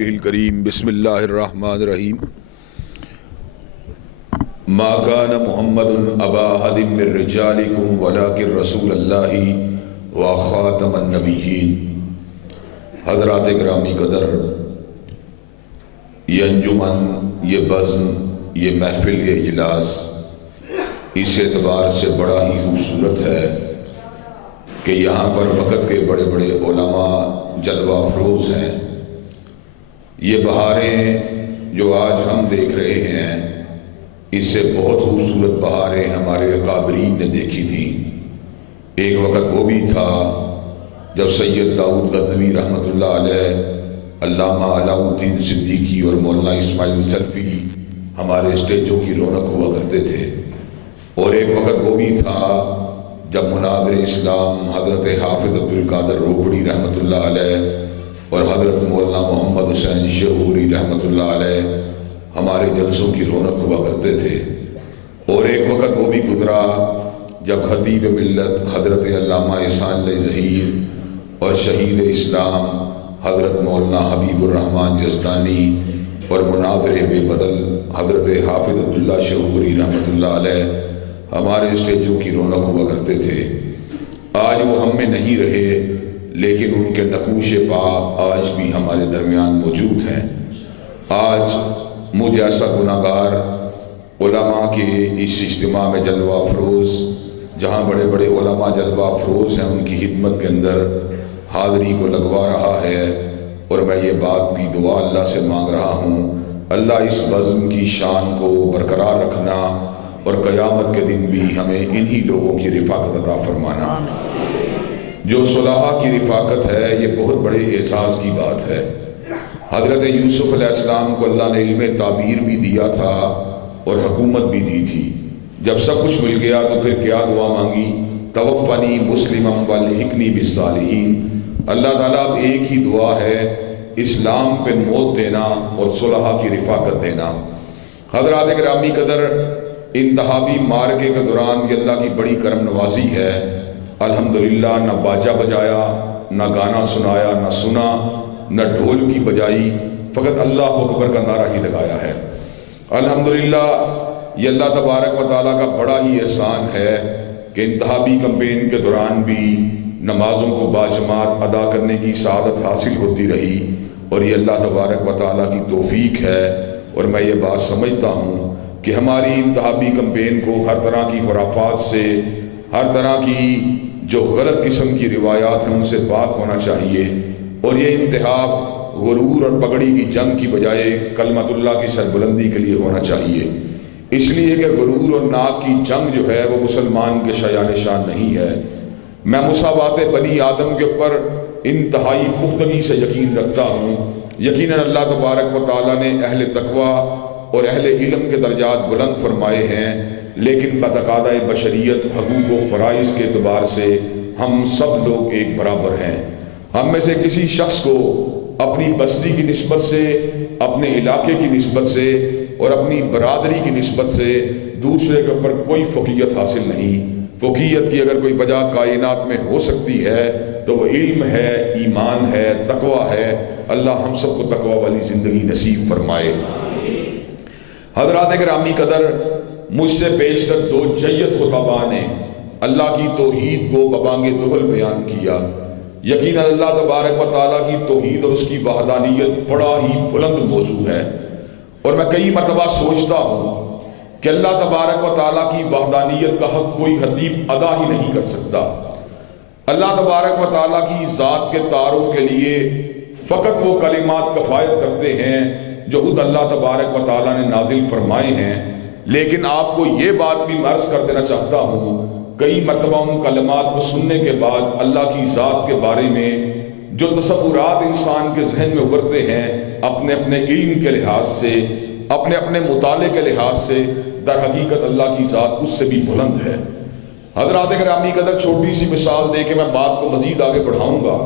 الکریم بسم اللہ الرحمن الرحیم ما کان محمد ابا احد من رجالکم ولکن رسول اللہ و خاتم النبیین۔ حضرات گرامی قدر، یہ انجمن، یہ بزم، یہ محفل، یہ اجلاس اس اعتبار سے بڑا ہی خوبصورت ہے کہ یہاں پر وقت کے بڑے بڑے علماء جلوہ افروز ہیں۔ یہ بہاریں جو آج ہم دیکھ رہے ہیں، اس سے بہت خوبصورت بہاریں ہمارے اکابرین نے دیکھی تھیں۔ ایک وقت وہ بھی تھا جب سید داؤد غزنوی رحمۃ اللہ علیہ، علامہ علاء الدین صدیقی اور مولانا اسماعیل سلفی ہمارے اسٹیجوں کی رونق ہوا کرتے تھے۔ اور ایک وقت وہ بھی تھا جب مناظر اسلام حضرت حافظ عبدالقادر روکڑی رحمۃ اللہ علیہ اور حضرت مولانا محمد حسین شعوری رحمۃ اللہ علیہ ہمارے جلسوں کی رونق ہوا کرتے تھے۔ اور ایک وقت وہ بھی گزرا جب خطیب ملت حضرت علامہ احسان علی ظہیر اور شہید اسلام حضرت مولانا حبیب الرحمن یزدانی اور مناظر بے بدل حضرت حافظ عبداللہ شعوری رحمۃ اللہ علیہ ہمارے اسٹیجوں کی رونق ہوا کرتے تھے۔ آج وہ ہم میں نہیں رہے، لیکن ان کے نقوش پا آج بھی ہمارے درمیان موجود ہیں۔ آج مجھ ایسا گناہگار علماء کے اس اجتماع میں جلوہ افروز، جہاں بڑے بڑے علماء جلوہ افروز ہیں، ان کی خدمت کے اندر حاضری کو لگوا رہا ہے، اور میں یہ بات کی دعا اللہ سے مانگ رہا ہوں، اللہ اس بزم کی شان کو برقرار رکھنا اور قیامت کے دن بھی ہمیں انہی لوگوں کی رفاقت عطا فرمانا۔ جو صلحاء کی رفاقت ہے، یہ بہت بڑے اعزاز کی بات ہے۔ حضرت یوسف علیہ السلام کو اللہ نے علم تعبیر بھی دیا تھا اور حکومت بھی دی تھی۔ جب سب کچھ مل گیا تو پھر کیا دعا مانگی؟ توفنی مسلما والحقنی بالصالحین۔ اللہ تعالیٰ اب ایک ہی دعا ہے، اسلام پہ موت دینا اور صلحاء کی رفاقت دینا۔ حضرات گرامی قدر، انتخابی معرکے کے دوران یہ اللہ کی بڑی کرم نوازی ہے۔ الحمدللہ نہ باجا بجایا، نہ گانا سنایا، نہ سنا، نہ ڈھول کی بجائی، فقط اللہ اکبر کا نعرہ ہی لگایا ہے۔ الحمدللہ یہ اللہ تبارک و تعالیٰ کا بڑا ہی احسان ہے کہ انتخابی کمپین کے دوران بھی نمازوں کو باجماعت ادا کرنے کی سعادت حاصل ہوتی رہی، اور یہ اللہ تبارک و تعالیٰ کی توفیق ہے۔ اور میں یہ بات سمجھتا ہوں کہ ہماری انتخابی کمپین کو ہر طرح کی خرافات سے، ہر طرح کی جو غلط قسم کی روایات ہیں ان سے پاک ہونا چاہیے، اور یہ انتخاب غرور اور پگڑی کی جنگ کی بجائے کلمت اللہ کی سربلندی کے لیے ہونا چاہیے۔ اس لیے کہ غرور اور ناک کی جنگ جو ہے وہ مسلمان کے شایان شان نہیں ہے۔ میں مساوات بنی آدم کے اوپر انتہائی پختگی سے یقین رکھتا ہوں۔ یقیناً اللہ تبارک و تعالیٰ نے اہل تقویٰ اور اہل علم کے درجات بلند فرمائے ہیں، لیکن بتقاضۂ بشریت، حقوق و فرائض کے اعتبار سے ہم سب لوگ ایک برابر ہیں۔ ہم میں سے کسی شخص کو اپنی بستی کی نسبت سے، اپنے علاقے کی نسبت سے اور اپنی برادری کی نسبت سے دوسرے کے اوپر کوئی فوقیت حاصل نہیں۔ فوقیت کی اگر کوئی وجہ کائنات میں ہو سکتی ہے تو وہ علم ہے، ایمان ہے، تقویٰ ہے۔ اللہ ہم سب کو تقویٰ والی زندگی نصیب فرمائے۔ حضرات گرامی قدر، مجھ سے بیشتر دو جید خطباء نے اللہ کی توحید کو ببانگ دہل بیان کیا۔ یقیناً اللہ تبارک و تعالیٰ کی توحید اور اس کی وحدانیت بڑا ہی بلند موضوع ہے، اور میں کئی مرتبہ سوچتا ہوں کہ اللہ تبارک و تعالیٰ کی وحدانیت کا حق کوئی خطیب ادا ہی نہیں کر سکتا۔ اللہ تبارک و تعالیٰ کی ذات کے تعارف کے لیے فقط وہ کلمات کفایت کرتے ہیں جو خود اللہ تبارک و تعالیٰ نے نازل فرمائے ہیں۔ لیکن آپ کو یہ بات بھی عرض کر دینا چاہتا ہوں، کئی مرتبہ ان کلمات کو سننے کے بعد اللہ کی ذات کے بارے میں جو تصورات انسان کے ذہن میں ابھرتے ہیں، اپنے اپنے علم کے لحاظ سے، اپنے اپنے مطالعے کے لحاظ سے، در حقیقت اللہ کی ذات اس سے بھی بلند ہے۔ حضرات گرامی قدر، چھوٹی سی مثال دے کے میں بات کو مزید آگے بڑھاؤں گا۔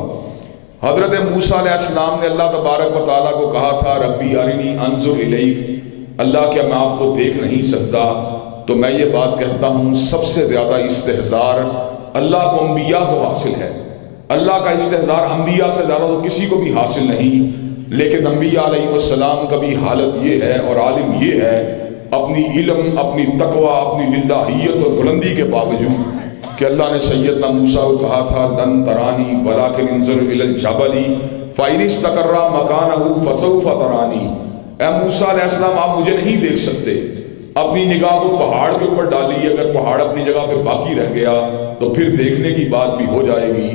حضرت موسیٰ علیہ السلام نے اللہ تبارک و تعالیٰ کو کہا تھا، ربی ارنی انظر الیک، اللہ کیا میں آپ کو دیکھ نہیں سکتا؟ تو میں یہ بات کہتا ہوں، سب سے زیادہ استحضار اللہ کو انبیاء کو حاصل ہے۔ اللہ کا استحضار انبیاء سے زیادہ تو کسی کو بھی حاصل نہیں۔ لیکن انبیاء علیہ السلام کا بھی حالت یہ ہے اور عالم یہ ہے اپنی علم، اپنی تقوی، اپنی للہیت اور بلندی کے باوجود کہ اللہ نے سیدنا موسیٰ کو کہا تھا لن ترانی ولکن انظر الی الجبل فإن استقر مکانہ فسوف ترانی، اے موسیٰ علیہ السلام آپ مجھے نہیں دیکھ سکتے، اپنی نگاہ کو پہاڑ کے اوپر ڈالیے، اگر پہاڑ اپنی جگہ پہ باقی رہ گیا تو پھر دیکھنے کی بات بھی ہو جائے گی۔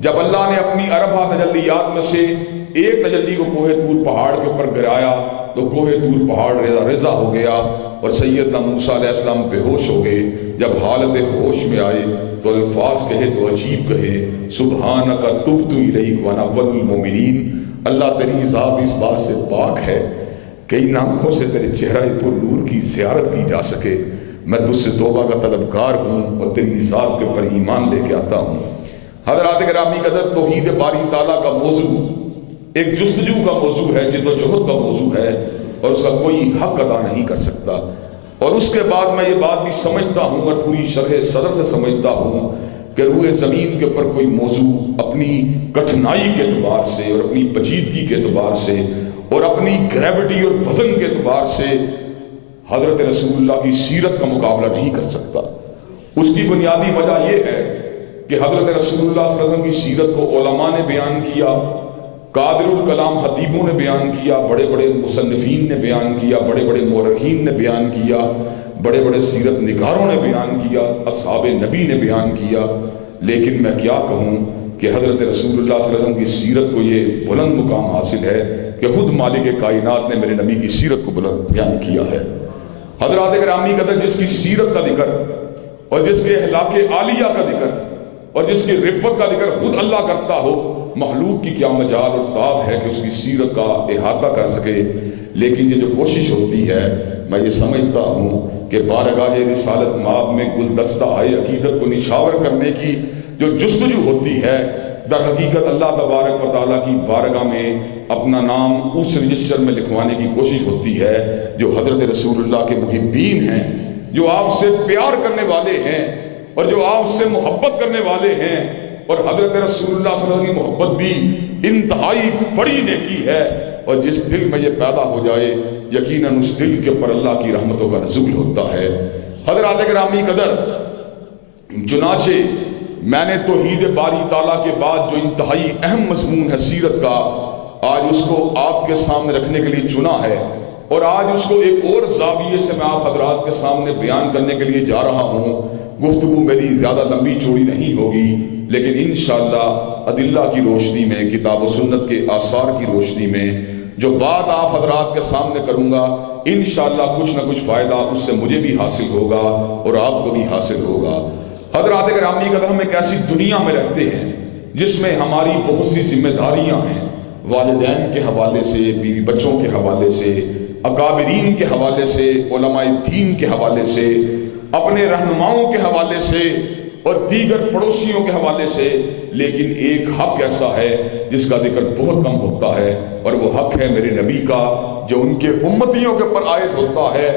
جب اللہ نے اپنی اربع تجلیات میں سے ایک تجلی کو کوہ طور پہاڑ کے اوپر گرایا تو کوہ طور پہاڑ ریزہ ریزہ ہو گیا اور سیدنا موسیٰ علیہ السلام بے ہوش ہو گئے۔ جب حالت ہوش میں آئے تو الفاظ کہے تو عجیب کہے، سبحانک تبت الیک وانا اول المؤمنین، اللہ تیری ذات اس بات سے پاک ہے کہ ان آنکھوں سے تیرے چہرہ پر نور کی زیارت کی جا سکے، میں تجھ سے توبہ کا طلبگار ہوں اور تیری ذات کے اوپر ایمان لے کے آتا ہوں۔ حضرات گرامی قدر، توحید باری تعالیٰ کا موضوع ایک جستجو کا موضوع ہے، جد و جہد کا موضوع ہے، اور اس کا کوئی حق ادا نہیں کر سکتا۔ اور اس کے بعد میں یہ بات بھی سمجھتا ہوں اور پوری شرح صدر سے سمجھتا ہوں کہ روئے زمین کے اوپر کوئی موضوع اپنی کٹھنائی کے اعتبار سے اور اپنی پیچیدگی کے اعتبار سے اور اپنی گریوٹی اور وزن کے اعتبار سے حضرت رسول اللہ کی سیرت کا مقابلہ نہیں کر سکتا۔ اس کی بنیادی وجہ یہ ہے کہ حضرت رسول اللہ صلی اللہ علیہ وسلم کی سیرت کو علماء نے بیان کیا، قادر الکلام حدیبوں نے بیان کیا، بڑے بڑے مصنفین نے بیان کیا، بڑے بڑے مورخین نے بیان کیا، بڑے بڑے سیرت نگاروں نے بیان کیا، اصحاب نبی نے بیان کیا، لیکن میں کیا کہوں کہ حضرت رسول اللہ صلی اللہ علیہ وسلم کی سیرت کو یہ بلند مقام حاصل ہے کہ خود مالک کائنات نے میرے نبی کی سیرت کو بلند بیان کیا ہے۔ حضرات گرامی قدر، جس کی سیرت کا ذکر اور جس کے اخلاق عالیہ کا ذکر اور جس کی رفت کا ذکر خود اللہ کرتا ہو، مخلوق کی کیا مجال اور تاب ہے کہ اس کی سیرت کا احاطہ کر سکے۔ لیکن یہ جو کوشش ہوتی ہے، میں یہ سمجھتا ہوں کہ بارگاہ رسالت مآب میں گلدستہ عقیدت کو نشاور کرنے کی جو جستجو ہوتی ہے، در حقیقت اللہ تبارک و تعالیٰ کی بارگاہ میں اپنا نام اس رجسٹر میں لکھوانے کی کوشش ہوتی ہے جو حضرت رسول اللہ کے محبین ہیں، جو آپ سے پیار کرنے والے ہیں اور جو آپ سے محبت کرنے والے ہیں۔ اور حضرت رسول اللہ صلی اللہ علیہ وسلم کی محبت بھی انتہائی بڑی نیکی ہے، اور جس دل میں یہ پیدا ہو جائے یقیناً اس دل کے اوپر اللہ کی رحمتوں کا نزول ہوتا ہے۔ حضرات گرامی قدر، چنانچہ میں نے توحید باری تعالیٰ کے بعد جو انتہائی اہم مضمون ہے سیرت کا، آج اس کو آپ کے سامنے رکھنے کے لیے چنا ہے، اور آج اس کو ایک اور زاویے سے میں آپ حضرات کے سامنے بیان کرنے کے لیے جا رہا ہوں۔ گفتگو میری زیادہ لمبی چوڑی نہیں ہوگی، لیکن انشاءاللہ ادلہ کی روشنی میں، کتاب و سنت کے آثار کی روشنی میں جو بات آپ حضرات کے سامنے کروں گا، انشاءاللہ کچھ نہ کچھ فائدہ اس سے مجھے بھی حاصل ہوگا اور آپ کو بھی حاصل ہوگا۔ حضرات گرامی قدر، ہم ایک ایسی دنیا میں رہتے ہیں جس میں ہماری بہت سی ذمہ داریاں ہیں، والدین کے حوالے سے، بیوی بچوں کے حوالے سے، اکابرین کے حوالے سے، علماء دین کے حوالے سے، اپنے رہنماؤں کے حوالے سے اور دیگر پڑوسیوں کے حوالے سے۔ لیکن ایک حق ایسا ہے جس کا ذکر بہت کم ہوتا ہے، اور وہ حق ہے میرے نبی کا جو ان کے امتیوں کے اوپر عائد ہوتا ہے۔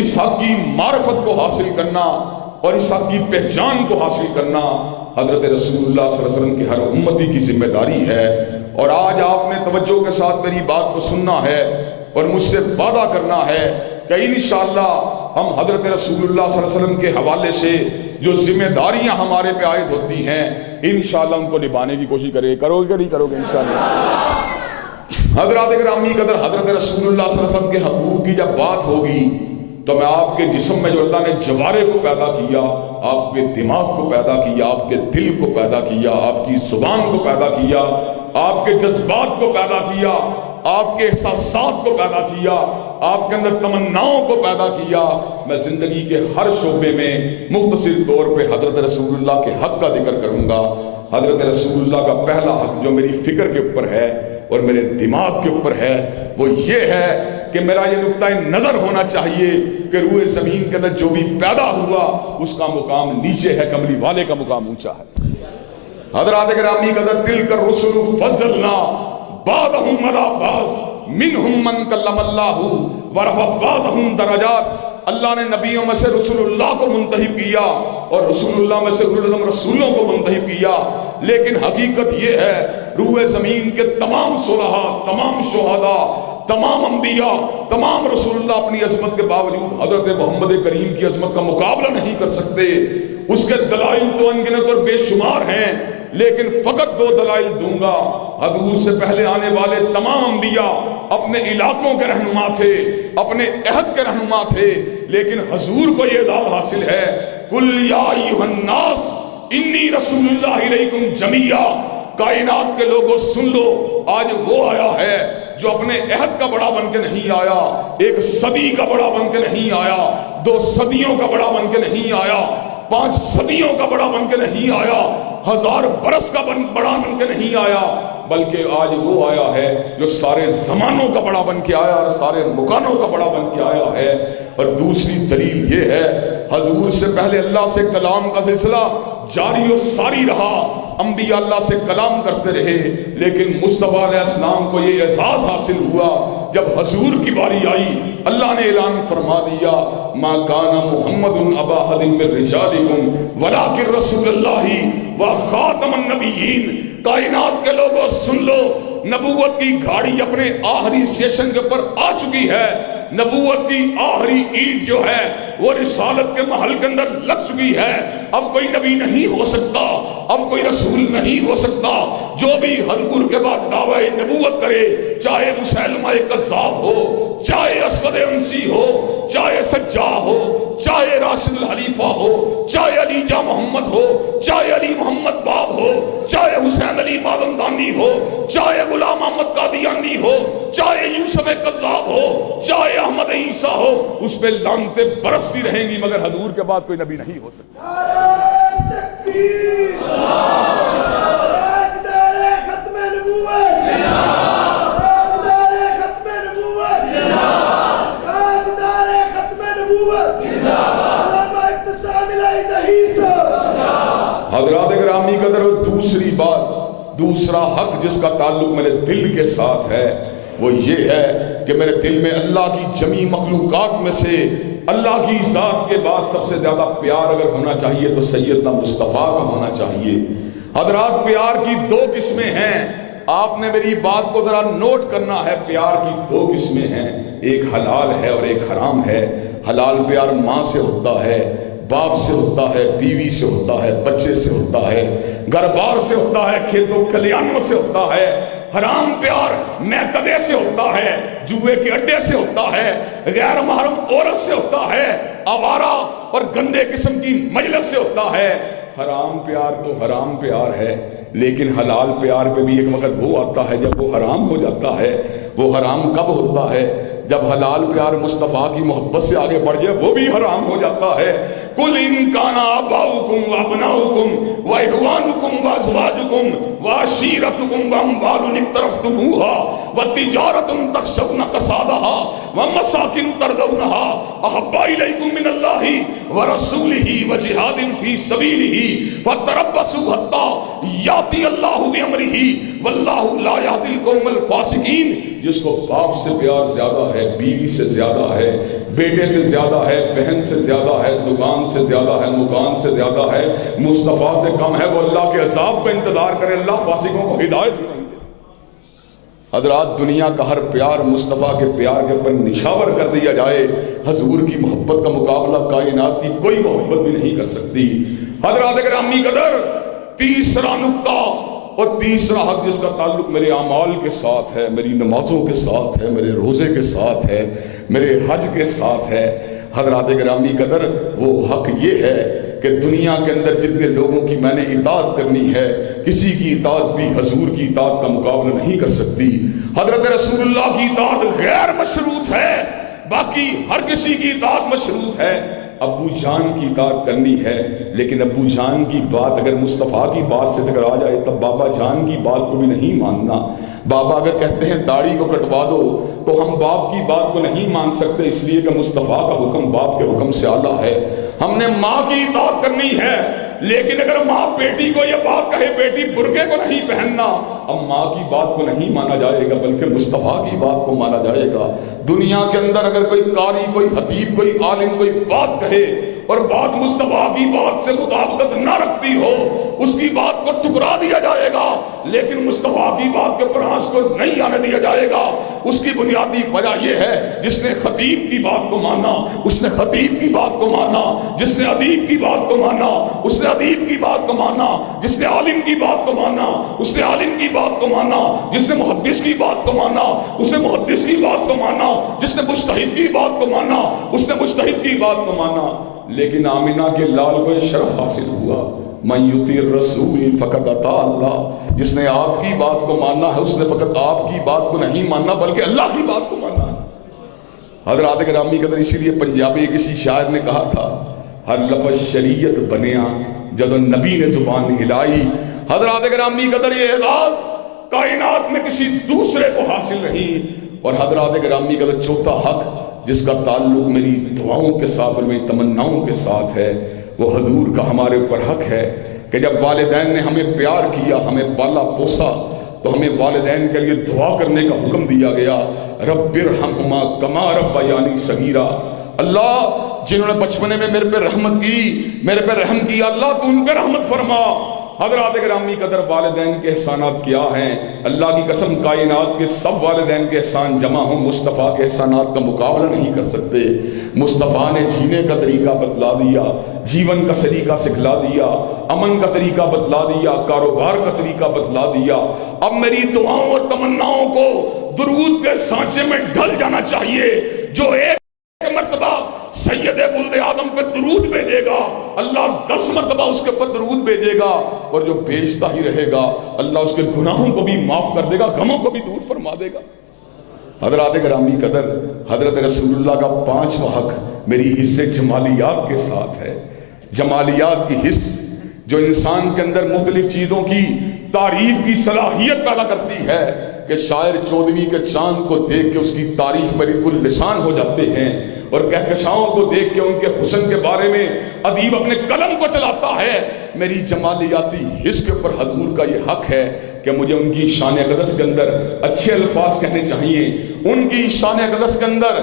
اس حق کی معرفت کو حاصل کرنا اور اس حق کی پہچان کو حاصل کرنا حضرت رسول اللہ صلی اللہ علیہ وسلم کی ہر امتی کی ذمہ داری ہے۔ اور آج آپ نے توجہ کے ساتھ میری بات کو سننا ہے اور مجھ سے وعدہ کرنا ہے کہ انشاءاللہ ہم حضرت رسول اللہ صلی اللہ علیہ وسلم کے حوالے سے جو ذمہ داریاں ہمارے پہ عائد ہوتی ہیں، انشاءاللہ ان کو نبھانے کی کوشش کرو گے کہ نہیں کرو گے انشاءاللہ۔ حضرات گرامی قدر، حضرت رسول اللہ صلی اللہ علیہ وسلم کے حقوق کی جب بات ہوگی تو میں آپ کے جسم میں جو اللہ نے جوارے کو پیدا کیا، آپ کے دماغ کو پیدا کیا، آپ کے دل کو پیدا کیا، آپ کی زبان کو پیدا کیا، آپ کے جذبات کو پیدا کیا، آپ کے احساسات کو پیدا کیا، آپ کے اندر تمناؤں کو پیدا کیا، میں زندگی کے ہر شعبے میں مختصر طور پہ حضرت رسول اللہ کے حق کا ذکر کروں گا۔ حضرت رسول اللہ کا پہلا حق جو میری فکر کے اوپر ہے اور میرے دماغ کے اوپر ہے وہ یہ ہے کہ میرا یہ نقطہ نظر ہونا چاہیے کہ روئے زمین کے اندر جو بھی پیدا ہوا اس کا مقام نیچے ہے، کملی والے کا مقام اونچا ہے۔ حضرات گرامی قدر، تلک الرسل فضلنا بعضهم علی بعض منہم من کلم اللہ ورفع بعضهم درجات۔ اللہ نے نبیوں میں سے رسول اللہ کو منتخب کیا اور رسول اللہ میں سے رسولوں کو منتخب کیا، لیکن حقیقت یہ ہے روح زمین کے تمام صلحاء، تمام شہداء، تمام انبیاء، تمام رسول اللہ اپنی عظمت کے باوجود حضرت محمد کریم کی عظمت کا مقابلہ نہیں کر سکتے۔ اس کے دلائل تو انگنت اور بے شمار ہیں، لیکن فقط 2 دلائل دوں گا۔ حضور سے پہلے آنے والے تمام انبیاء اپنے علاقوں کے رہنما تھے، اپنے عہد کے رہنما تھے، لیکن حضور کو یہ اعزاز حاصل ہے، قل یا ایھا الناس انی رسول اللہ الیکم جمیعا۔ کائنات کے لوگوں سن لو، آج وہ آیا ہے جو اپنے عہد کا بڑا بن کے نہیں آیا، 1 صدی کا بڑا بن کے نہیں آیا، 2 صدیوں کا بڑا بن کے نہیں آیا، 5 صدیوں کا بڑا بن کے نہیں آیا، 1000 برس کا بڑا بن کے نہیں آیا، بلکہ آج وہ آیا ہے جو سارے زمانوں کا بڑا بن کے آیا اور سارے مکانوں کا بڑا بن کے آیا ہے۔ اور دوسری دلیل یہ ہے، حضور سے پہلے اللہ سے کلام کا سلسلہ جاری و ساری رہا، انبیاء اللہ سے کلام کرتے رہے، لیکن مصطفیٰ علیہ السلام کو یہ اعزاز حاصل ہوا جب حضور کی باری آئی، اللہ نے اعلان فرما دیا، ما کان محمد ابا احد من رجالکم ولکن رسول اللہ و خاتم النبیین۔ کائنات کے لوگوں سن لو، نبوت کی گاڑی اپنے آخری اسٹیشن کے اوپر آ چکی ہے، نبوت کی آخری اینٹ جو ہے وہ رسالت کے محل کے اندر لگ چکی ہے۔ اب کوئی نبی نہیں ہو سکتا، اب کوئی رسول نہیں ہو سکتا۔ جو بھی حضور کے بعد دعوی نبوت کرے، چاہے مسیلمہ کذاب ہو، چاہے اسود انسی ہو، چاہے سجاع ہو، چاہے راشد الحلیفہ ہو، چاہے علی جا محمد ہو، چاہے علی محمد باب ہو، چاہے حسین علی مازندانی ہو، چاہے غلام احمد قادیانی ہو، چاہے یوسف کذاب ہو، چاہے احمد عیسیٰ ہو، اس پہ لعنتیں برستی رہیں گی، مگر حضور کے بعد کوئی نبی نہیں ہو سکتا۔ حضرات گرامی قدر، دوسری بات، دوسرا حق جس کا تعلق میرے دل کے ساتھ ہے وہ یہ ہے کہ میرے دل میں اللہ کی جمی مخلوقات میں سے اللہ کی ذات کے بعد سب سے زیادہ پیار اگر ہونا چاہیے تو سیدنا مصطفیٰ کا ہونا چاہیے۔ حضرات پیار کی 2 قسمیں ہیں، آپ نے میری بات کو ذرا نوٹ کرنا ہے۔ پیار کی 2 قسمیں ہیں، ایک حلال ہے اور ایک حرام ہے۔ حلال پیار ماں سے ہوتا ہے، باپ سے ہوتا ہے، بیوی سے ہوتا ہے، بچے سے ہوتا ہے، گھر بار سے ہوتا ہے، کھیتوں کھلیانوں سے ہوتا ہے۔ حرام پیار میکدے سے ہوتا ہے، جوئے کے اڈے سے ہوتا ہے، غیر محرم عورت سے ہوتا ہے، آوارہ اور گندے قسم کی مجلس سے ہوتا ہے۔ حرام پیار تو حرام پیار ہے، لیکن حلال پیار پہ بھی ایک وقت وہ آتا ہے جب وہ حرام ہو جاتا ہے۔ وہ حرام کب ہوتا ہے؟ جب حلال پیار مصطفیٰ کی محبت سے آگے بڑھ جائے، وہ بھی حرام ہو جاتا ہے۔ قل ان کان آباؤکم وابناؤکم واخوانکم وازواجکم وعشیرتکم واموال اقترفتموها وتجارۃ تخشون کسادها ومساکن ترضونها احب الیکم من اللہ ورسولہ وجہاد فی سبیلہ فتربصوا حتی یاتی اللہ بامرہ واللہ لا یہدی القوم الفاسقین۔ جس کو باپ سے پیار زیادہ ہے، بیوی سے زیادہ ہے، بیٹے سے زیادہ ہے، بہن سے زیادہ ہے، دکان سے زیادہ ہے، مکان سے زیادہ ہے، مصطفیٰ سے کم ہے، وہ اللہ کے عذاب پہ انتظار کرے، اللہ فاسقوں کو ہدایت نہیں دے۔ حضرات دنیا کا ہر پیار مصطفیٰ کے پیار کے اوپر نشاور کر دیا جائے، حضور کی محبت کا مقابلہ کائنات کی کوئی محبت بھی نہیں کر سکتی۔ حضرات گرامی قدر، تیسرا نقطہ اور تیسرا حق جس کا تعلق میرے اعمال کے ساتھ ہے، میری نمازوں کے ساتھ ہے، میرے روزے کے ساتھ ہے، میرے حج کے ساتھ ہے۔ حضرات گرامی قدر، وہ حق یہ ہے کہ دنیا کے اندر جتنے لوگوں کی میں نے اطاعت کرنی ہے، کسی کی اطاعت بھی حضور کی اطاعت کا مقابلہ نہیں کر سکتی۔ حضرت رسول اللہ کی اطاعت غیر مشروط ہے، باقی ہر کسی کی اطاعت مشروط ہے۔ ابو جان کی اطاعت کرنی ہے، لیکن ابو جان کی بات اگر مصطفیٰ کی بات سے ٹکرا جائے تب بابا جان کی بات کو بھی نہیں ماننا۔ بابا اگر کہتے ہیں داڑھی کو کٹوا دو تو ہم باپ کی بات کو نہیں مان سکتے، اس لیے کہ مصطفیٰ کا حکم باپ کے حکم سے اعلیٰ ہے۔ ہم نے ماں کی اطاعت کرنی ہے، لیکن اگر ماں بیٹی کو یہ بات کہے بیٹی برقعے کو نہیں پہننا، اب ماں کی بات کو نہیں مانا جائے گا بلکہ مصطفیٰ کی بات کو مانا جائے گا۔ دنیا کے اندر اگر کوئی قاری، کوئی خطیب، کوئی عالم کوئی بات کہے اور بات مصطفیٰ کی بات سے مطابقت نہ رکھتی ہو اس کی بات کو ٹکرا دیا جائے گا، لیکن مصطفیٰ کی بات کے پراس کو نہیں آنے دیا جائے گا۔ اس کی بنیادی وجہ یہ ہے جس نے خطیب کی بات کو مانا اس نے خطیب کی بات کو مانا، جس نے ادیب کی بات کو مانا اس نے ادیب کی بات کو مانا، جس نے عالم کی بات کو مانا اس نے عالم کی بات کو مانا، جس نے محدث کی بات کو مانا اس نے محدث کی بات کو مانا، جس نے مجتہد کی بات کو مانا اس نے مجتہد کی بات کو مانا۔ لیکن آمینہ کے لال کو یہ شرف حاصل ہوا، من یطیع الرسول فقد اطاع اللہ، جس نے آپ کی بات کو ماننا ہے اس نے فقط آپ کی بات کو نہیں ماننا بلکہ اللہ کی بات کو ماننا ہے۔ حضرات گرامی قدر، اسی لیے پنجابی کسی شاعر نے کہا تھا، ہر لفظ شریعت بنیا جب نبی نے زبان ہلائی۔ حضرات گرامی قدر، یہ اعزاز کائنات میں کسی دوسرے کو حاصل نہیں۔ اور حضرات گرامی قدر، چوتھا حق جس کا تعلق میری دعاؤں کے ساتھ اور میری تمناؤں کے ساتھ ہے، وہ حضور کا ہمارے اوپر حق ہے کہ جب والدین نے ہمیں پیار کیا، ہمیں پالا پوسا، تو ہمیں والدین کے لیے دعا کرنے کا حکم دیا گیا، رب ارحمہما کما ربیانی صغیرا۔ اللہ جنہوں نے بچپنے میں میرے پہ رحمت کی، میرے پہ رحم کیا، اللہ تو ان پہ رحمت فرما۔ حضرات گرامی قدر، والدین کے احسانات کیا ہیں؟ اللہ کی قسم کائنات کے سب والدین کے احسان جمع ہوں مصطفیٰ کے احسانات کا مقابلہ نہیں کر سکتے۔ مصطفیٰ نے جینے کا طریقہ بتلا دیا، جیون کا طریقہ سکھلا دیا، امن کا طریقہ بتلا دیا، کاروبار کا طریقہ بتلا دیا۔ اب میری دعاؤں اور تمناؤں کو درود کے سانچے میں ڈھل جانا چاہیے۔ جو ایک مرتبہ سید ولد آدم پہ درود بھیجے گا، اللہ 10 مرتبہ اس کے اوپر درود بھیجے گا، اور جو بھیجتا ہی رہے گا اللہ اس کے گناہوں کو بھی معاف کر دے گا، غموں کو بھی دور فرما دے گا۔ حضرات گرامی قدر، حضرت رسول اللہ کا 5واں حق میری حص جمالیات کے ساتھ ہے۔ جمالیات کی حص جو انسان کے اندر مختلف چیزوں کی تعریف کی صلاحیت پیدا کرتی ہے کہ شاعر 14ویں کے چاند کو دیکھ کے اس کی تعریف میں بالکل لسان ہو جاتے ہیں، اور کہکشاؤں کو دیکھ کے ان کے حسن کے بارے میں ادیب اپنے قلم کو چلاتا ہے۔ میری جمالیاتی حص کے اوپر حضور کا یہ حق ہے کہ مجھے ان کی شان اقدس کے اندر اچھے الفاظ کہنے چاہیے، ان کی شان اقدس کے اندر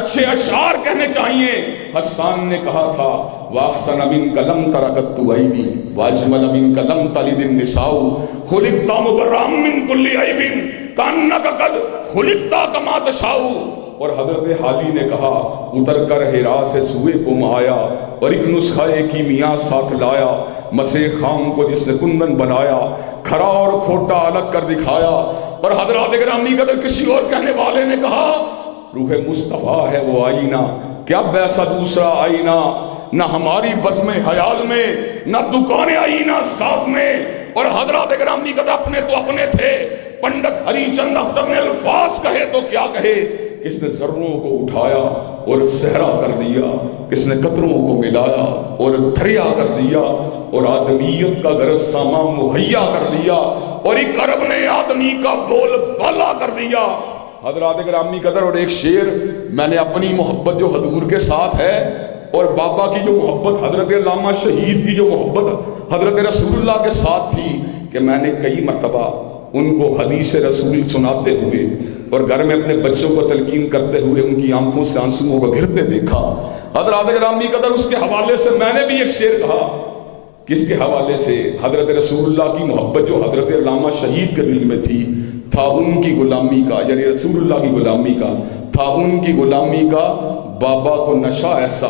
اچھے اشعار کہنے چاہیے۔ حسان نے کہا تھا، وَأَحْسَنَ مِنْكَ لَمْ تَرَكَتُّ عَيْنِي وَأَجْمَلَ مِنْكَ لَمْ تَلِدِ النِّسَاءُ خُلِقْتَ مُبَرَّأً مِنْ كُلِّ عَيْبٍ كَأَنَّكَ قَدْ خُلِقْتَ كَمَا تَشَاءُ۔ اور حضرت حالی نے کہا، اتر کر ہرا سے سوئے قم آیا، اور ایک نسخہ کیمیا ساتھ لایا، مسے خام کو جس نے کندن بنایا، کھرا اور کھوٹا الگ کر دکھایا۔ اور حضرات گرامی قدر، کسی اور کہنے والے نے کہا، روح مصطفیٰ ہے وہ آئینہ، کیا ایسا دوسرا آئینہ، نہ ہماری بزم خیال میں، نہ دکان آئینہ ساز میں۔ اور حضرات گرامی قدر، اپنے تو اپنے تھے، پنڈت ہری چند اختر نے الفاظ کہے تو کیا کہے، کس نے ذروں کو اٹھایا اور صحرا کر دیا، کس نے قطروں کو ملایا اور دریا کر دیا، اور آدمیت کا غرض سامان مہیا کر دیا، اور ایک عرب نے آدمی کا بول بالا کر دیا۔ حضرات گرامی قدر، اور ایک شعر میں نے اپنی محبت جو حضور کے ساتھ ہے، اور بابا کی جو محبت، حضرت علامہ شہید کی جو محبت حضرت رسول اللہ کے ساتھ تھی، کہ میں نے کئی مرتبہ ان کو حدیث رسول سناتے ہوئے اور گھر میں اپنے بچوں کو تلقین کرتے ہوئے ان کی آنکھوں سے آنسوؤں کو گرتے دیکھا۔ حضرات گرامی قدر، اس کے حوالے سے میں نے بھی ایک شعر کہا۔ کس کے حوالے سے؟ حضرت رسول اللہ کی محبت جو حضرت علامہ شہید کے دل میں تھی، تھا ان کی غلامی کا، یعنی رسول اللہ کی غلامی کا، تھا ان کی غلامی کا بابا کو نشہ ایسا،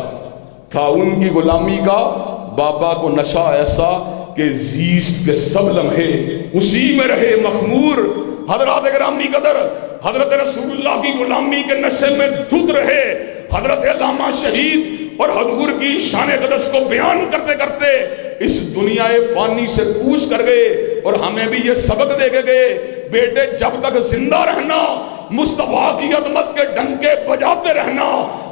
تھا ان کی غلامی کا بابا کو نشہ ایسا کہ زیست کے سب لمحے اسی میں رہے مخمور۔ حضرات گرامی قدر، حضرت رسول اللہ کی غلامی کے نشے میں دھت رہے حضرت علامہ شہید، اور حضور کی شان اقدس کو بیان کرتے کرتے اس دنیا فانی سے کوچ کر گئے، اور ہمیں بھی یہ سبق دے کے گئے، بیٹے جب تک زندہ رہنا مصطفیٰ کی عظمت کے ڈنکے بجاتے رہنا،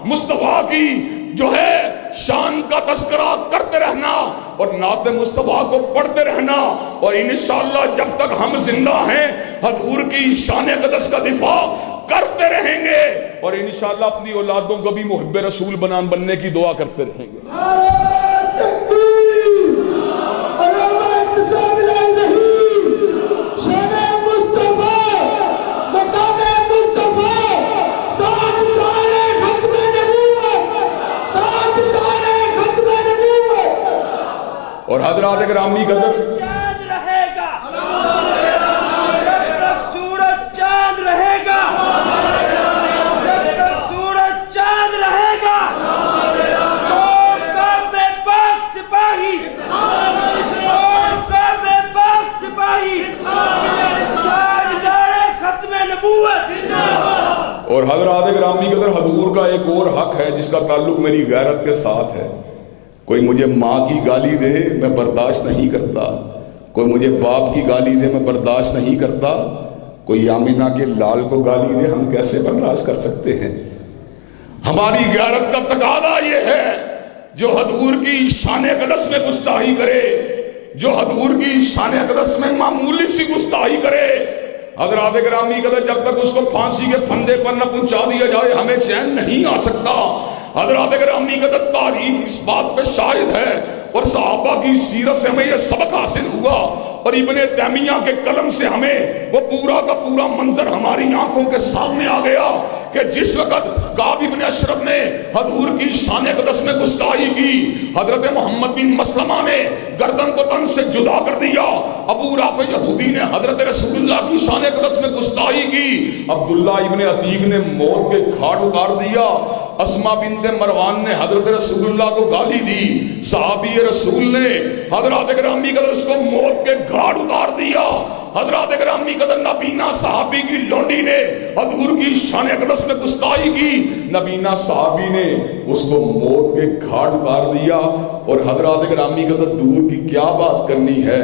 مصطفیٰ کی جو ہے شان کا تذکرہ کرتے رہنا، اور نعت مصطفیٰ کو پڑھتے رہنا، اور انشاءاللہ جب تک ہم زندہ ہیں حضور کی شان اقدس کا دفاع کرتے رہیں گے، اور انشاءاللہ اپنی اولادوں کو بھی محب رسول بننے کی دعا کرتے رہیں گے۔ حضرات گرامی قدر چاند رہے گا، جب تک سورج چاند رہے گا، جب تک سورج چاند رہے گا، قوم کا بے باک سپاہی، قوم کا بے باک سپاہی، تاجدار ختم نبوت۔ اور حضرات گرامی قدر حضور کا ایک اور حق ہے جس کا تعلق میری غیرت کے ساتھ ہے۔ کوئی مجھے ماں کی گالی دے میں برداشت نہیں کرتا، کوئی مجھے باپ کی گالی دے میں برداشت نہیں کرتا، کوئی آمینہ کے لال کو گالی دے ہم کیسے برداشت کر سکتے ہیں؟ ہماری غیرت کا تقاضا یہ ہے جو حضور کی شان اقدس میں گستاخی کرے، جو حضور کی شان اقدس میں معمولی سی گستاخی کرے، حضرات گرامی قدر جب تک اس کو پھانسی کے پھندے پر نہ پہنچا دیا جائے ہمیں چین نہیں آ سکتا۔ حضرات گرامی قدر تاریخ اس بات پہ شاہد ہے اور صحابہ کی سیرت سے ہمیں یہ سبق حاصل ہوا اور ابن تیمیہ کے قلم سے ہمیں وہ پورا کا پورا منظر ہماری آنکھوں کے سامنے آ گیا کہ جس وقت کعب بن اشرف نے حضور کی شان اقدس میں گستاخی کی، حضرت محمد بن مسلمہ نے گردن کو تن سے جدا کر دیا، ابو رافع یہودی نے حضرت رسول اللہ کی شان اقدس میں گستاخی کی، عبداللہ ابن عتیق نے موت کے گھاٹ اتار دیا، اسما بنت مروان نے حضرت رسول اللہ کو گالی دی، صحابی رسول نے حضرات گرامی قدر اس کو موت کے گھاٹ اتار دیا، حضرات گرامی قدر نبینا صحابی کی لونڈی نے حضور کی شان اقدس میں گستاخی کی، نبینا صحابی نے اس کو موت کے گھاٹ اتار دیا۔ اور حضرات گرامی قدر دور کی کیا بات کرنی ہے،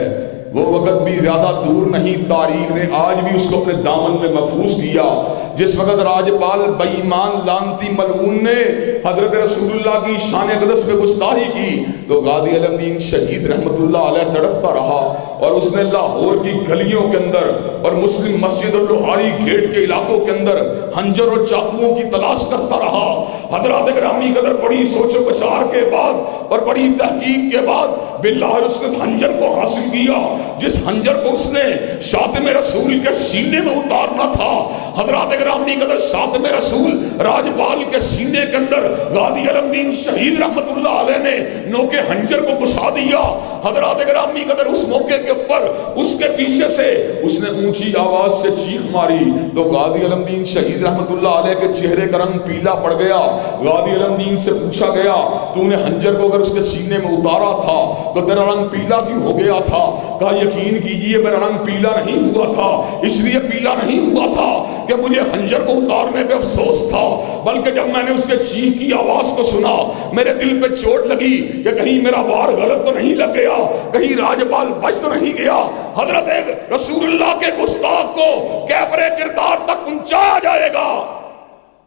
وہ وقت بھی زیادہ دور نہیں، تاریخ نے آج بھی اس کو اپنے دامن میں محفوظ کیا جس وقت راجپال بے ایمان لعنتی ملعون نے حضرت رسول اللہ کی شان اقدس میں گستاخی کی تو غازی علم دین شہید رحمت اللہ علیہ تڑپتا رہا اور اس نے لاہور کی گلیوں کے اندر اور مسلم مسجد اور لوہاری گیٹ کے علاقوں کے اندر خنجر اور چاقوؤں کی تلاش کرتا رہا۔ حضرات گرامی قدر بڑی سوچ و بچار کے بعد اور بڑی تحقیق کے بعد باللہ اس نے خنجر کو حاصل کیا جس خنجر کو اس نے شاطم رسول کے سینے میں اتارنا تھا۔ حضرات گرامی قدر شاطم رسول راجپال کے سینے کے اندر غازی علم دین شہید رحمت اللہ علیہ نے نوکے خنجر کو گھسا دیا۔ حضرات گرامی قدر اس موقع کے اوپر اس کے پیچھے سے اس نے اونچی آواز سے چیخ ماری تو غازی علم دین شہید رحمت اللہ علیہ کے چہرے کا رنگ پیلا پڑ گیا۔ غازی علم دین سے پوچھا گیا تو نے خنجر کو اگر اس کے سینے میں اتارا تھا تو تیرا رنگ پیلا کیوں ہو گیا تھا؟ کہا یقین کیجئے میرا رنگ پیلا نہیں ہوا تھا، اس لیے پیلا نہیں ہوا تھا کہ مجھے خنجر کو اتارنے پہ افسوس تھا، بلکہ جب میں نے اس کے چیخ کی آواز کو سنا میرے دل پہ چوٹ لگی کہ کہیں میرا وار غلط تو نہیں لگ گیا، کہیں راجپال بچ تو نہیں گیا، حضرت رسول اللہ کے گستاخ کو کیفر کردار تک پہنچایا جائے گا۔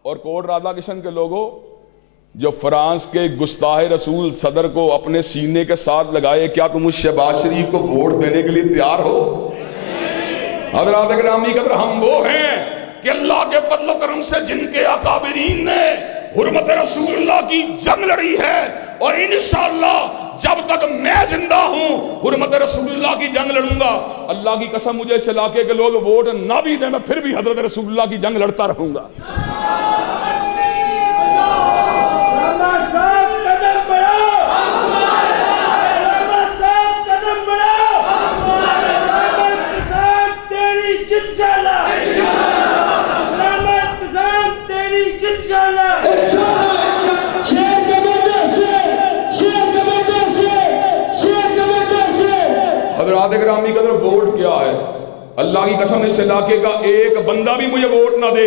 اور کوٹ رادھا کرشن کے لوگوں جو فرانس کے گستاخ رسول صدر کو اپنے سینے کے ساتھ لگائے، کیا تم اس شہباز شریف کو ووٹ دینے کے لیے تیار ہو؟ حضرات گرامی قدر ہم وہ ہیں کہ اللہ کے فضل و کرم سے جن کے اکابرین نے حرمت رسول اللہ کی جنگ لڑی ہے اور انشاءاللہ جب تک میں زندہ ہوں حرمت رسول اللہ کی جنگ لڑوں گا۔ اللہ کی قسم مجھے اس علاقے کے لوگ ووٹ نہ بھی دیں میں پھر بھی حضرت رسول اللہ کی جنگ لڑتا رہوں گا۔ حضرات گرامی قدر ووٹ کیا ہے؟ اللہ کی قسم اس علاقے کا ایک بندہ بھی مجھے ووٹ نہ دے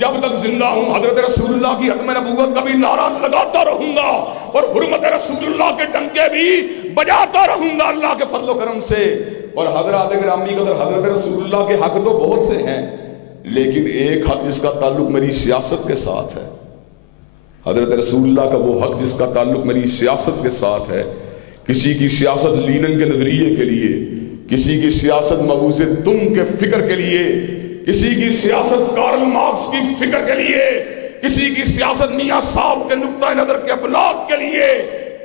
جب تک زندہ ہوں حضرت رسول اللہ کی ختم نبوت کا بھی نعرہ لگاتا رہوں گا اور حرمت رسول اللہ کے ڈنکے بھی بجاتا رہوں گا اللہ کے فضل و کرم سے۔ اور حضرات گرامی قدر حضرت رسول اللہ کے حق تو بہت سے ہیں لیکن ایک حق جس کا تعلق میری سیاست کے ساتھ ہے، حضرت رسول اللہ کا وہ حق جس کا تعلق میری سیاست کے ساتھ ہے۔ کسی کی سیاست لینن کے نظریے کے لیے، کسی کی سیاست مغوز تم کے فکر کے لیے، کسی کی سیاست کارل مارکس کی فکر کے لیے، کسی کی سیاست میاں صاحب کے نقطہ نظر کے ابلاغ کے لیے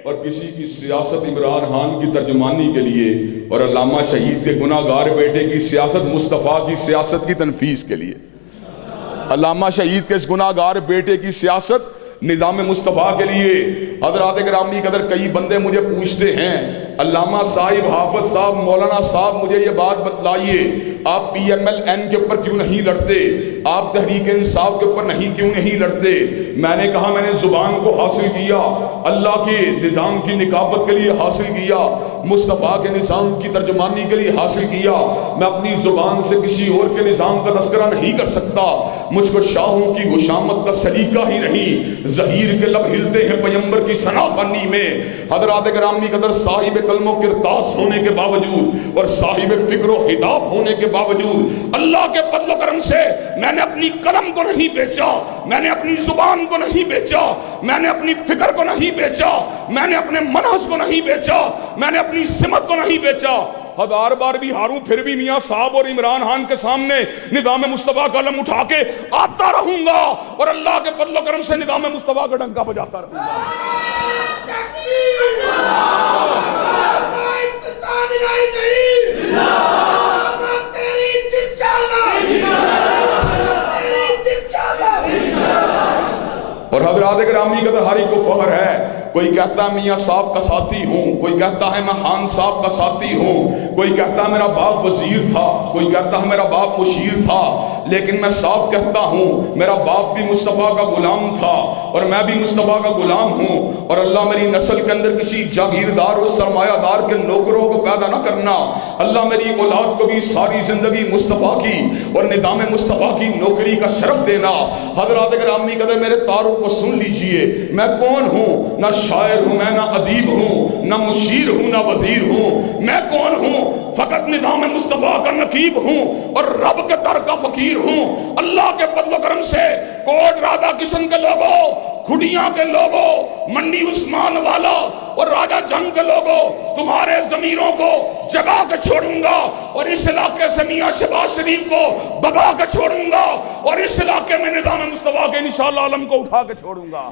اور کسی کی سیاست عمران خان کی ترجمانی کے لیے اور علامہ شہید کے گناہ گار بیٹے کی سیاست مصطفیٰ کی سیاست کی تنفیذ کے لیے۔ علامہ شہید کے اس گناہ گار بیٹے کی سیاست نظام مصطفیٰ کے لیے۔ حضرات گرامی قدر کئی بندے مجھے پوچھتے ہیں علامہ صاحب، حافظ صاحب، مولانا صاحب مجھے یہ بات بتلائیے، آپ پی ایم ایل این کے اوپر کیوں نہیں لڑتے؟ آپ تحریک انصاف کے اوپر کیوں نہیں لڑتے؟ میں نے کہا میں نے زبان کو حاصل کیا، اللہ کے نظام کی نکابت کے لیے حاصل کیا، مصطفیٰ کے نظام کی ترجمانی کے لیے حاصل کیا۔ میں اپنی زبان سے کسی اور کے نظام کا تذکرہ نہیں کر سکتا، مجھ کو شاہوں کی غشامت کا سلیقہ ہی نہیں۔ ظہیر کے لب ہلتے ہیں پیمبر کی ثنا خوانی میں۔ حضرات گرامی قدر صاحب قلم و کرتاس ہونے کے باوجود اور صاحب فکر و خطاب ہونے کے باوجود اللہ کے فضل و کرم سے میں نے اپنی قلم کو نہیں بیچا، میں نے اپنی زبان کو نہیں بیچا، میں نے اپنی فکر کو نہیں بیچا، میں نے اپنے منحج کو نہیں بیچا، میں نے اپنی سمت کو نہیں بیچا۔ ہزار بار بھی ہاروں پھر بھی میاں صاحب اور عمران خان کے سامنے نظام مصطفیٰ کا علم اٹھا کے آتا رہوں گا اور اللہ کے فضل و کرم سے نظام مصطفیٰ کا ڈنکا بجاتا رہوں گا۔ اور حضرات گرامی کا ہر ایک کو فخر ہے، کوئی کہتا ہے میاں صاحب کا ساتھی ہوں، کوئی کہتا ہے میں خان صاحب کا ساتھی ہوں، کوئی کہتا ہے میرا باپ وزیر تھا، کوئی کہتا ہے میرا باپ مشیر تھا، لیکن میں صاف کہتا ہوں میرا باپ بھی مصطفیٰ کا غلام تھا اور میں بھی مصطفیٰ کا غلام ہوں۔ اور اللہ میری نسل کے اندر کسی جاگیردار اور سرمایہ دار کے نوکروں کو پیدا نہ کرنا، اللہ میری اولاد کو بھی ساری زندگی مصطفیٰ کی اور نظام مصطفیٰ کی نوکری کا شرف دینا۔ حضرات گرامی قدر میرے تعارف کو سن لیجئے، میں کون ہوں؟ نہ شاعر ہوں میں، نہ ادیب ہوں، نہ مشیر ہوں، نہ وزیر ہوں۔ میں کون ہوں؟ فقط نظام مصطفیٰ کا نقیب ہوں اور رب کے در کا فقیر ہوں۔ اللہ کے فضل و کرم سے کوٹ رادا کشن کے لوگوں، کھڑیاں کے لوگوں، منڈی عثمان والا اور راجہ جنگ کے لوگوں، تمہارے ضمیروں کو جگا کے چھوڑوں گا اور اس علاقے سے میاں شہباز شریف کو بگا کے چھوڑوں گا اور اس علاقے میں نظام مصطفیٰ کے انشاءاللہ علم کو اٹھا کے چھوڑوں گا۔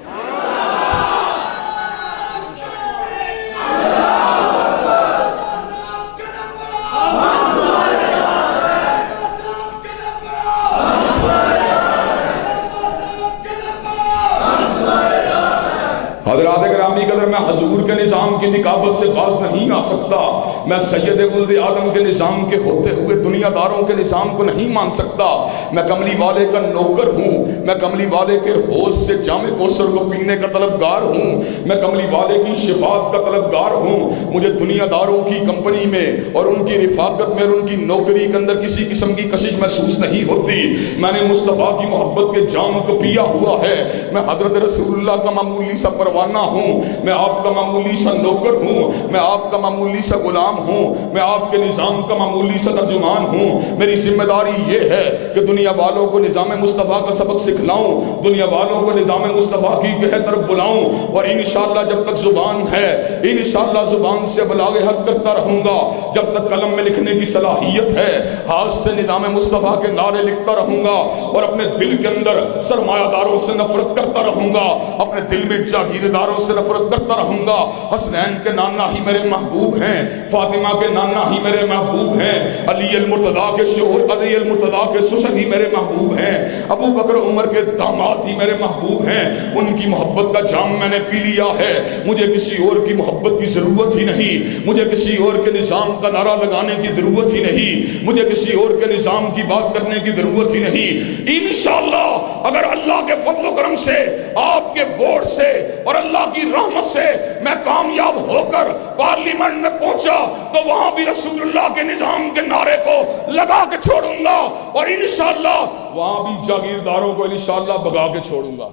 حضرات گرامی قدر میں حضور کے نظام کی نکابت سے باز نہیں آ سکتا، میں سید ولد آدم کے نظام کے ہوتے ہوئے دنیا داروں کے نظام کو نہیں مان سکتا۔ میں کملی والے کا نوکر ہوں، میں کملی والے کے حوض سے جام کوثر کو پینے کا طلبگار ہوں، میں کملی والے کی شفاعت کا طلبگار ہوں۔ مجھے دنیا داروں کی کمپنی میں اور ان کی رفاقت میں اور ان کی نوکری کے اندر کسی قسم کی کشش محسوس نہیں ہوتی۔ میں نے مصطفیٰ کی محبت کے جام کو پیا ہوا ہے۔ میں حضرت رسول اللہ کا معمولی سا پروانہ ہوں، میں آپ کا معمولی سا نوکر ہوں، میں آپ کا معمولی سا غلام ہوں، میں آپ کے نظام کا معمولی سا ترجمان ہوں۔ میری ذمہ داری یہ ہے کہ دنیا والوں کو نظام مصطفیٰ کا سبق سکھلاؤں، دنیا والوں کو نظام مصطفیٰ کی گہہ طرف بلاؤں، اور انشاءاللہ جب تک زبان ہے انشاءاللہ زبان سے بلاغ حق کرتا رہوں گا، جب تک قلم میں لکھنے کی صلاحیت ہے ہاتھ سے نظام مصطفیٰ کے نعرے لکھتا رہوں گا، اور اپنے دل کے اندر سرمایہ داروں سے نفرت کرتا رہوں گا، اپنے دل میں جاگیرداروں سے نفرت کرتا رہوں گا۔ حسنین کے نانا ہی میرے محبوب ہیں، فاطمہ کے نانا ہی میرے محبوب ہیں، علی المرتضیٰ کے شوہر علی المرتضیٰ کے سسر ہی میرے محبوب ہیں، ابو بکر عمر کے داماد ہی میرے محبوب ہیں۔ ان کی محبت کا جام میں نے پی لیا ہے، مجھے کسی اور کی محبت کی ضرورت ہی نہیں، مجھے کسی اور کے نظام کا نعرہ لگانے کی ضرورت ہی نہیں، مجھے کسی اور کے نظام کی بات کرنے کی ضرورت ہی نہیں۔ انشاءاللہ اگر اللہ کے فضل و کرم سے، آپ کے ووٹ سے اور اللہ کی رحمت سے میں کامیاب ہو کر پارلیمنٹ میں پہنچا تو وہاں بھی رسول اللہ کے نظام کے نعرے کو لگا کے چھوڑوں گا، اور انشاءاللہ وہاں بھی جاگیرداروں کو انشاءاللہ بگا کے چھوڑوں گا۔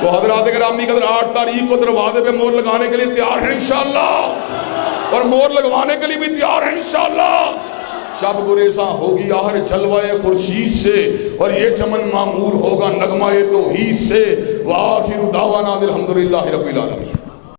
تو حضرات گرامی قدر 8 تاریخ کو دروازے پہ مور لگانے کے لیے تیار ہیں انشاءاللہ، اور مور لگوانے کے لیے بھی تیار ہیں انشاءاللہ۔ شب گریزاں ہوگی آہر جلوہ خورشید سے، اور یہ چمن معمور ہوگا نغمہ توحید سے۔ وآخر دعوانا الحمدللہ رب العالمین۔